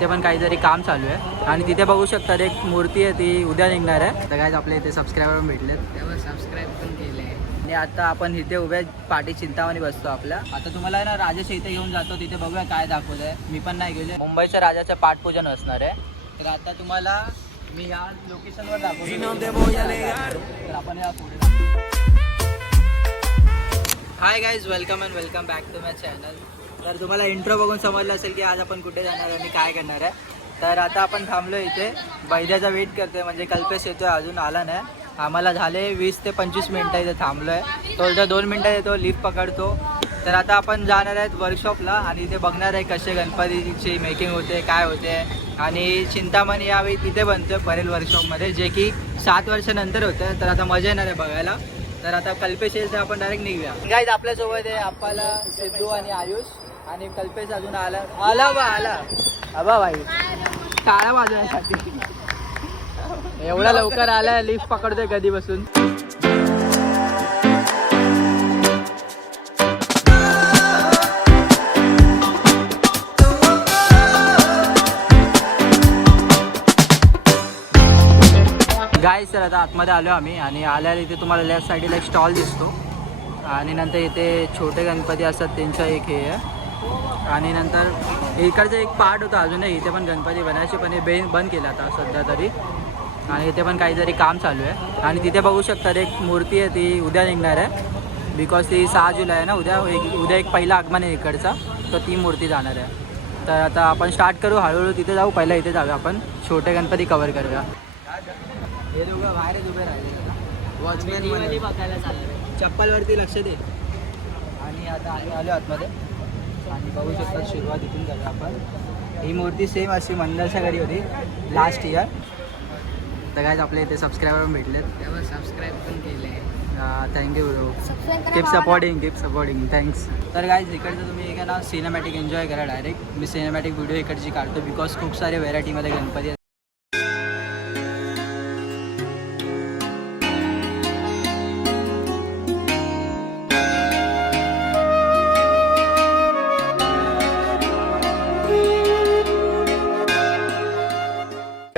तिथे पण काहीतरी काम चालू आहे. आणि तिथे बघू शकतात एक मूर्ती आहे ती उद्या निघणार आहे. तर काय आपल्या इथे सबस्क्रायबर भेटलेत. त्यावर सबस्क्राईब पण केले. आणि आता आपण इथे उभ्या पाठी चिंतामणी बसतो आपल्या. आता तुम्हाला ना राजाच्या इथे घेऊन जातो तिथे बघूया काय दाखवत आहे मी पण नाही गेले मुंबईच्या राजाचं पाठपूजन असणार आहे. तर आता तुम्हाला मी या लोकेशनवर दाखवतो. तर आपण या पुढे hi guys welcome and welcome back to my channel तर तुम्हाला इंट्रो बघून समजलं असेल की आज आपण कुठे जाणार आहे आणि काय करणार आहे. तर आता आपण थांबलो इथे. बैद्याचा वेट करतोय म्हणजे कल्पेश येतोय अजून आला नाही. आम्हाला झाले वीस ते पंचवीस मिनटं इथे थांबलो आहे तो जर दोन मिनटं येतो लिफ्ट पकडतो. तर आता आपण जाणार आहेत वर्कशॉपला आणि इथे बघणार आहे कसे गणपतीची मेकिंग होते काय होते. आणि चिंतामणी यावेळी तिथे बनतोय परेल वर्कशॉपमध्ये जे की सात वर्षानंतर होतं. तर आता मजा येणार आहे बघायला. तर आता कल्पेश आपण डायरेक्ट निघूया. गाईज आपल्यासोबत आहे आपल्याला सिद्धू आणि आयुष. आणि कल्पेश अजून आला. आला बा आला. अबा भाई टाळा वाजवण्यासाठी एवढा लवकर आला लिफ्ट पकडतोय कधी बसून गाय सर आता आतमध्ये आलो आम्ही आणि आल्याला इथे तुम्हाला लेफ्ट साईडला एक स्टॉल दिसतो. आणि नंतर इथे छोटे गणपती असतात त्यांचा एक हे आहे. आणि नंतर इकडचं एक पार्ट होतं अजूनही इथे पण गणपती बनायचे पण हे बेन बंद केलं आता सध्या तरी. आणि इथे पण काहीतरी काम चालू आहे. आणि तिथे बघू शकतात एक मूर्ती आहे ती उद्या निघणार आहे. बिकॉज ती सहा जुलै आहे ना उद्या एक उद्या एक पहिला आगमन आहे इकडचा. तर ती मूर्ती जाणार आहे. तर आता आपण स्टार्ट करू हळूहळू तिथे जाऊ पहिला इथे जाऊया आपण. छोटे गणपती कवर करूया. हे दोघं बाहेरच उभे राहिले. वॉचमॅन बघायला चप्पलवरती लक्ष दे. आणि आता आलो आतमध्ये. आणि बघू शकता सुरुवात इथून करूया आपण. ही मूर्ती सेम अशी मंदरच्या घरी होती लास्ट इयर तर काय आपले इथे सबस्क्रायबर भेटलेत. त्यावर सबस्क्राईब पण केले thank you bro keep supporting keep supporting thanks तर काय इकडचं तुम्ही एक ना सिनेमॅटिक एन्जॉय करा डायरेक्ट मी सिनेमॅटिक व्हिडिओ इकडची काढतो बिकॉज खूप सारे व्हेरायटीमध्ये गणपती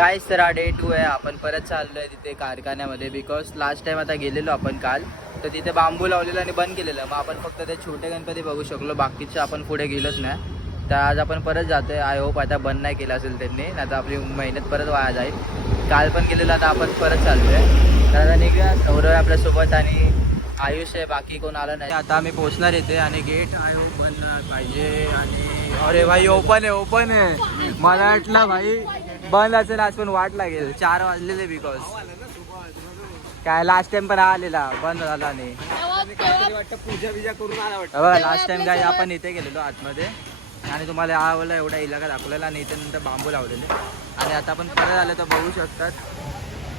काय सर हा डे टू आहे. आपण परत चाललो आहे तिथे कारखान्यामध्ये. बिकॉज लास्ट टाइम आता गेलेलो आपण काल. तर तिथे बांबू लावलेलं आणि बंद केलेलं. मग आपण फक्त ते छोटे गणपती बघू शकलो. बाकीचे आपण पुढे गेलोच नाही. तर आज आपण परत जातोय. आय होप आता बंद नाही केलं असेल त्यांनी. आता आपली मेहनत परत वाया जाईल. काल पण केलेलं आता आपण परत चाललोय. तर आता निघूया. सौरव आहे आपल्यासोबत आणि आयुष आहे. बाकी कोण आलं नाही. आता आम्ही पोहोचणार येते आणि गेट आय होप बंद पाहिजे. आणि अरे भाई ओपन आहे ओपन आहे. मला वाटलं भाई बंद असेल आज पण वाट लागेल. चार वाजलेले बिकॉज काय लास्ट टाइम पण आलेला बंद झाला नाही. पूजा बिजा करून आला वाटतं बघा लास्ट टाइम काय आपण इथे गेलेलो आतमध्ये. आणि तुम्हाला हा वाला एवढा इलाका दाखवलेला आणि इथे नंतर बांबू लावलेले. आणि आता आपण परत आलो तर बघू शकतात.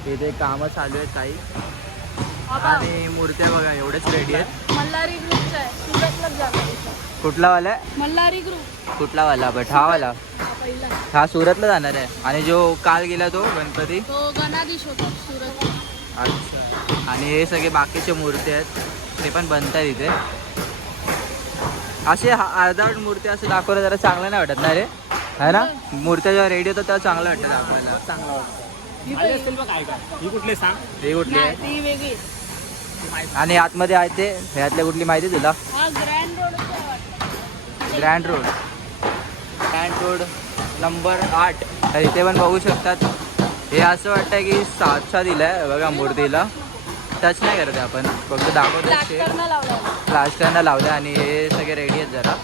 इथे कामं चालू आहेत काही. आणि मूर्त्या बघा एवढेच रेडी आहेत. मल्हारी ग्रुपचा आहे. कुठला वाला? मल्हारी ग्रुप कुठला वाला? बट हा वाला. हा पहिला हा सुरतला जाणार आहे. आणि जो काल गेला तो गणपती? तो गणाधीश होता सुरत. अच्छा. आणि हे सगळे बाकीचे मूर्ती आहेत. ते पण बनत आहेत इथे. असे हा- अर्धवट मूर्ती असं दाखवलं जरा चांगलं नाही वाटत ना रे? है ना? मूर्त्या जेव्हा रेडी होतात तेव्हा चांगलं वाटतं आपल्याला चांगला वाटतं. ही आली असेल बघ काय का कुठले सांग? ते कुठली आहे? वेगळी. आणि आतमध्ये आहे ते. ह्यातल्या कुठली माहिती तुला? हा ग्रँड रोड वाटतं. Grand road grand road number आठ. तर इथे पण बघू शकतात. हे असं वाटतं की सातशा दिलाय बघा मूर्तीला. टच नाही करत आहे आपण. फक्त दाखवतो प्लास्टरनं लावला आणि हे सगळे रेडी आहेत जरा.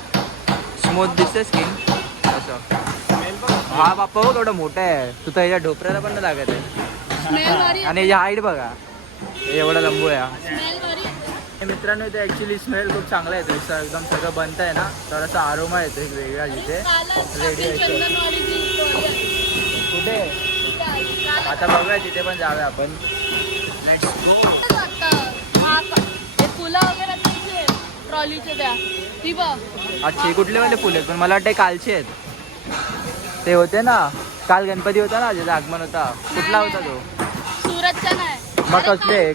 स्मूथ दिसते स्किन असं. हा बाप्पा बघ एवढा मोठा आहे. तू तर याच्या ढोपऱ्याला पण लागत आहे. आणि याची हाईट बघा. हे एवढा लंबू आहे हा. हे मित्रांनो इथे ॲक्च्युली स्मेल खूप चांगला येतो एकदम सगळं बनत आहे ना तर असा आरोमा येतो एक वेगळा जिथे. रेडी. कुठे? आता बघूया तिथे पण जाऊया आपण. लेट्स गो अच्छा कुठले वाले फुले आहेत? पण मला वाटते कालचे आहेत. ते होते ना काल गणपती होता ना ज्याचा आगमन होता. कुठला होता तो? सुरतच्या नाही. मग कसले?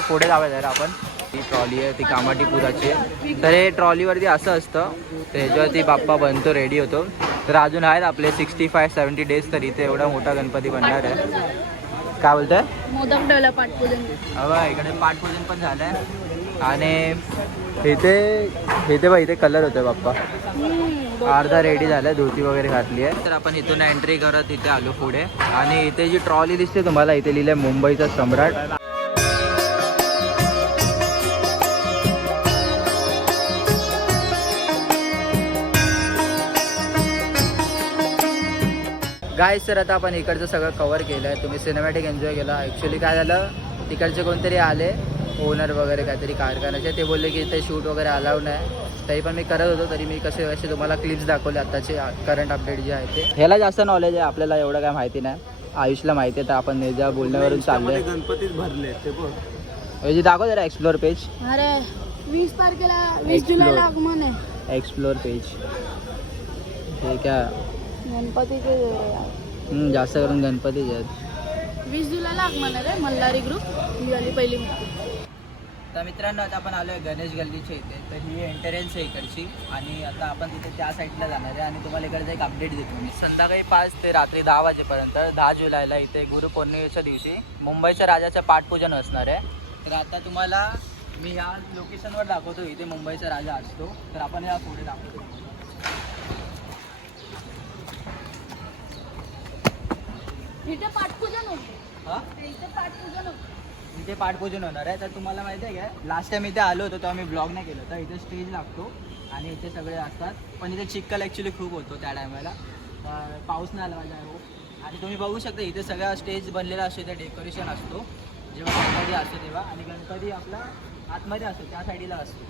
पुढे जरा आपण. ही ट्रॉली आहे ती कामाटी पुराची आहे. तर हे ट्रॉलीवरती असं असतं त्याच्यावरती बाप्पा बनतो रेडी होतो. तर अजून आहेत आपले सिक्स्टी फाय सेवन्टी डेज तर इथे एवढा मोठा गणपती बनणार आहे. काय बोलतोय? मोदक ठेवला पाठपूजन इकडे पाठपूजन पण झालं आहे आणि इथे इथे बघ इथे कलर होतोय बाप्पा अर्धा रेडी झालाय धोती वगैरे घातली आहे. तर आपण इथून एंट्री करत इथे आलो पुढे. आणि इथे जी ट्रॉली दिसते तुम्हाला इथे लिहिलंय मुंबईचा सम्राट. गाय सर आता आपण इकडचं सगळं कवर केलं आहे तुम्ही सिनेमॅटिक एन्जॉय केला. ॲक्च्युली काय झालं तिकडचे कोणतरी आले. ओनर वगैरे काहीतरी कारखान्याचे ते बोलले की इथे शूट वगैरे अलाव नाही. तरी पण मी करत होतो तरी मी कसे कसे तुम्हाला क्लिप्स दाखवले आत्ताचे करंट अपडेट जे आहे ते. ह्याला जास्त नॉलेज आहे आपल्याला एवढं काय माहिती नाही. आयुषला माहिती आहे तर आपण नेजा बोलण्यावरून चाललोय. गणपतीच भरले ते बघ. म्हणजे दाखव जरा एक्सप्लोर पेज अरे वीस तारखेला वीस. जुलैला आगमन आहे. एक्सप्लोर पेज हे काय? गणपतीचे जास्त करून गणपतीचे आहेत. वीस जुलैला आगमन आहे रे मल्हारी ग्रुप ही आली पहिली. तर मित्रांनो आता आपण आलो आहे गणेश गल्लीच्या इथे. तर ही एंटरन्स आहे इकडची. आणि आता आपण तिथे त्या साईडला जाणार आहे. आणि तुम्हाला इकडचा एक अपडेट देतो मी. संध्याकाळी पाच ते रात्री दहा वाजेपर्यंत दहा जुलैला इथे गुरुपौर्णिमेच्या दिवशी मुंबईच्या राजाचं पाठपूजन असणार आहे. तर आता तुम्हाला मी ह्या लोकेशनवर दाखवतो. इथे मुंबईचा राजा असतो. तर आपण या पुढे दाखवतो. इथे पाठपूजन होते. हां? इथे पाठपूजन होते. इथे पाठपूजन होणार आहे. तर तुम्हाला माहिती आहे का लास्ट टाइम इथे आलो होतो तेव्हा मी ब्लॉग नाही केलं तर इथे स्टेज लागतो आणि इथे सगळे असतात. पण इथे चिक्कल ॲक्च्युली खूप होतो त्या टायमाला तर पाऊस नाही आला माझ्या हो आणि तुम्ही बघू शकता इथे सगळा स्टेज बनलेला असतो इथे डेकोरेशन असतो. जेव्हा गणपती असतो तेव्हा. आणि गणपती आपला आतमध्ये असतो त्या साईडला असतो.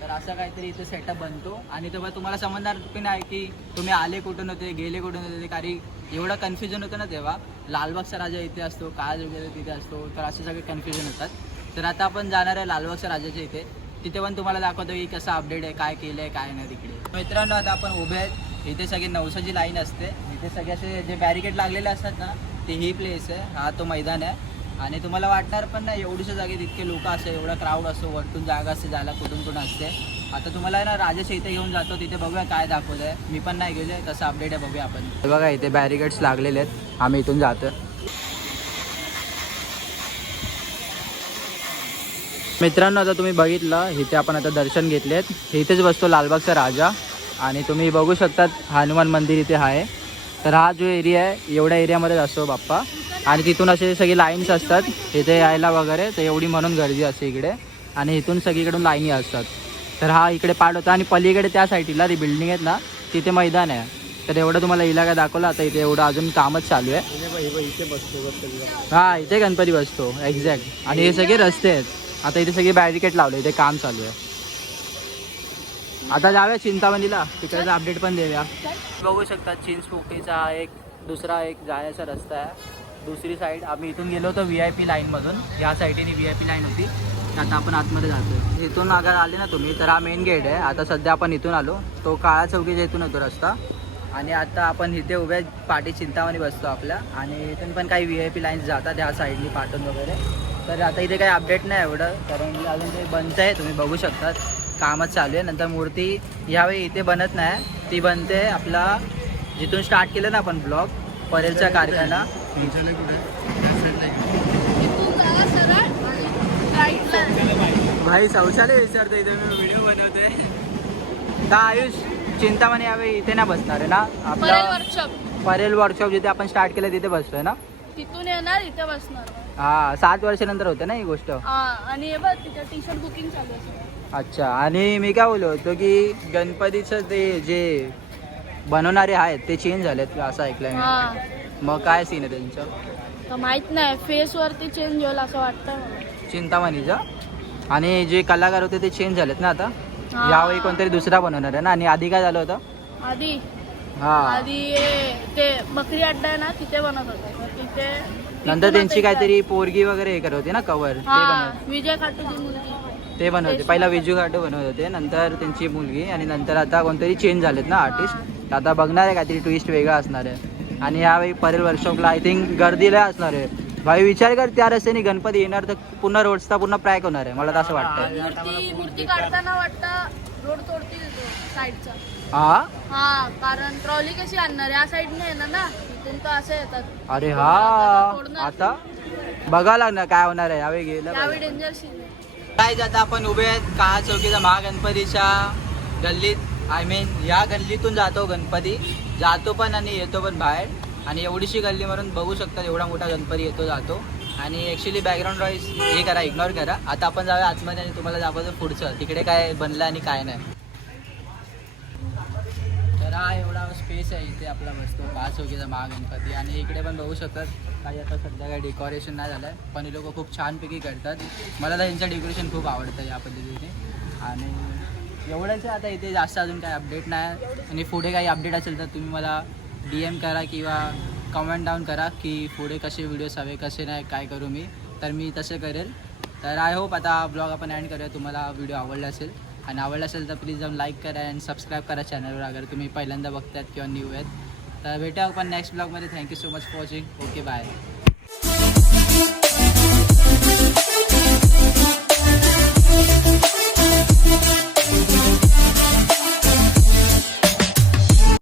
तर असं काहीतरी इथे सेटअप बनतो. आणि तेव्हा तुम्हाला समजणार पण आहे की तुम्ही आले कुठून होते गेले कुठून होते कारण एवढं कन्फ्युजन होतं ना तेव्हा. लालबागचा राजा इथे असतो काळ वगैरे तिथे असतो तर असे सगळे कन्फ्युजन होतात. तर आता आपण जाणार आहे लालबागच्या राजाच्या इथे. तिथे पण तुम्हाला दाखवतो की कसं अपडेट आहे काय केलं आहे काय नाही तिकडे. मित्रांनो आता आपण उभे आहेत. इथे सगळी नवसाची लाईन असते. इथे सगळे असे जे बॅरिकेड लागलेले असतात ना ते ही प्लेस आहे. हा तो मैदान आहे. आणि तुम्हाला वाटणार पण नाही एवढीशा जागेत इतके लोक असते एवढा क्राऊड असतो वरतून जागा असते जायला कुठून कुठून असते. आता तुम्हाला ना राजेश इथे घेऊन जातो तिथे बघूया काय दाखवत आहे मी पण नाही गेले कसं अपडेट आहे बघूया आपण. बघा इथे बॅरिकेड्स लागलेले आहेत. आम्ही इथून जातो मित्रांनो आता तुम्ही बघितलं इथे आपण आता दर्शन घेतलेत इथेच बसतो लालबागचा राजा. आणि तुम्ही बघू शकतात हनुमान मंदिर इथे आहे. तर हा जो एरिया आहे एवढ्या एरियामध्येच असतो बाप्पा. आणि तिथून असे सगळे लाईन्स असतात. इथे यायला वगैरे तर एवढी म्हणून गर्दी असते इकडे. आणि इथून सगळीकडून लाईनी असतात. तर हा इकडे पाठ होता आणि पलीकडे त्या साईडला ती बिल्डिंग आहेत ना तिथे मैदान आहे. तर एवढं तुम्हाला इलाका दाखवलं आता इथे एवढं अजून कामच चालू आहे. हे इथे गणपती बसतो एक्झॅक्ट आणि हे सगळे रस्ते आहेत. आता इथे सगळे बॅरिकेड लावले इथे काम चालू आहे. आता जाऊया चिंतामणीला तिकडचा अपडेट पण देऊया. बघू शकता चिंचपोकळीचा हा एक दुसरा एक जायचा रस्ता आहे. दुसरी साईड आम्ही इथून गेलो होतो व्ही आय पी लाईनमधून या साईडने व्ही आय पी लाईन होती. आता आपण आतमध्ये जातो इथून अगर आले ना तुम्ही तर हा मेन गेट आहे. आता सध्या आपण इथून आलो. तो काळा चौकीच्या इथून होतो रस्ता. आणि आता आपण इथे उभ्या पाठी चिंतामणी बसतो आपल्या. आणि इथून पण काही व्ही आय पी लाईन्स जातात ह्या साईडनी पाठवून वगैरे. तर आता इथे काही अपडेट नाही एवढं. कारण अजून ते बनतं आहे. तुम्ही बघू शकतात. कामच चालू आहे. नंतर मूर्ती यावेळी इथे बनत नाही. ती बनते आपला जिथून स्टार्ट केलं ना आपण ब्लॉग परेलचा कारखाना. राईटला. भाई शौचालय विचारतो इथे मी व्हिडिओ बनवतोय. तर आयुष चिंतामणी यावेळी इथे ना बसणार आहे ना? परेल आपलं वर्कशॉप परेल वर्कशॉप जिथे आपण स्टार्ट केलं तिथे बसतोय ना? तिथून येणार इथे बसणार. हा सात वर्षानंतर होते ना ही गोष्ट? हा आणि हे टी शर्ट बुकिंग चालू. अच्छा आणि मी काय बोललो होतो की गणपतीचं ते जे बनवणारे आहेत ते चेंज झालेत असं ऐकलंय मी. मग काय सीन आहे त्यांचं? तर माहीत नाही फेस वरती चेंज होईल असं वाटतंय मला. चिंतामणीचं? आणि जे कलाकार होते ते चेंज झालेत ना आता? हा. यावेळी कोणतरी दुसरा बनवणार आहे ना? आणि आधी काय झालं होतं? आधी. हा. आधी हे ते बकरी अड्डा आहे ना तिथे बनत होता. तर तिथे नंतर त्यांची काहीतरी पोरगी वगैरे हे करत होती ना कवर ते हा बनवत विजय खाटूची मुलगी. ते बनवते पहिला विजू घाटू बनवत होते नंतर त्यांची मुलगी आणि नंतर आता कोणतरी चेंज झालेत ना आर्टिस्ट आता बघणार आहे काहीतरी ट्विस्ट वेगळा असणार आहे. आणि यावेळी परेल वर्कशॉपला आय थिंक गर्दीला असणार आहे. भाई विचार कर त्या रस्त्याने गणपती येणार तर पूर्ण रोडचा पूर्ण पॅक होणार आहे. मला तर असं वाटतं मूर्ती मूर्ती काढताना वाटतं रोड तोडतील तो साईडचा हा हा कारण ट्रॉली कशी आणणार? या साईडने येणार ना? इथून तर असे येतात. अरे हा. आता बघा लागणार काय होणार आहे. यावेळी गेलं. डेंजर काय आता आपण उभे आहेत का चौकीच्या महागणपतीच्या गल्लीत. आय मीन या गल्लीतून जातो गणपती. जातो पण आणि येतो पण बाहेर. आणि एवढीशी गल्ली मारून बघू शकता एवढा मोठा गणपती येतो जातो. आणि ॲक्च्युली बॅकग्राऊंड नॉईज हे करा इग्नोर करा. आता आपण जाऊया आतमध्ये आणि तुम्हाला दाखवतो पुढचं. तिकडे काय बनलं आणि काय नाही. तर हा एवढा स्पेस आहे इथे आपला बसतो पाच चौकीचा महागणपती. आणि इकडे पण बघू शकतात काही आता सध्या काही डेकोरेशन नाही झालं आहे पण हे लोक खूप छानपैकी करतात. मला तर यांचं डेकोरेशन खूप आवडतं या पद्धतीने. आणि एवढंच आहे आता इथे जास्त अजून काही अपडेट नाही. आणि पुढे काही अपडेट असेल तर तुम्ही मला डी एम करा किंवा कमेंट डाऊन करा की पुढे कसे व्हिडिओज हवे कसे नाही काय करू मी. तर मी तसे करेल. तर आय होप आता ब्लॉग आपण ॲड करूया. तुम्हाला व्हिडिओ आवडला असेल. आणि आवडला असेल तर प्लीज जाऊन लाईक करा अँड सबस्क्राईब करा चॅनलवर अगर तुम्ही पहिल्यांदा बघतात किंवा न्यू आहेत. तर भेटा आपण नेक्स्ट ब्लॉगमध्ये thank you so much for watching okay bye you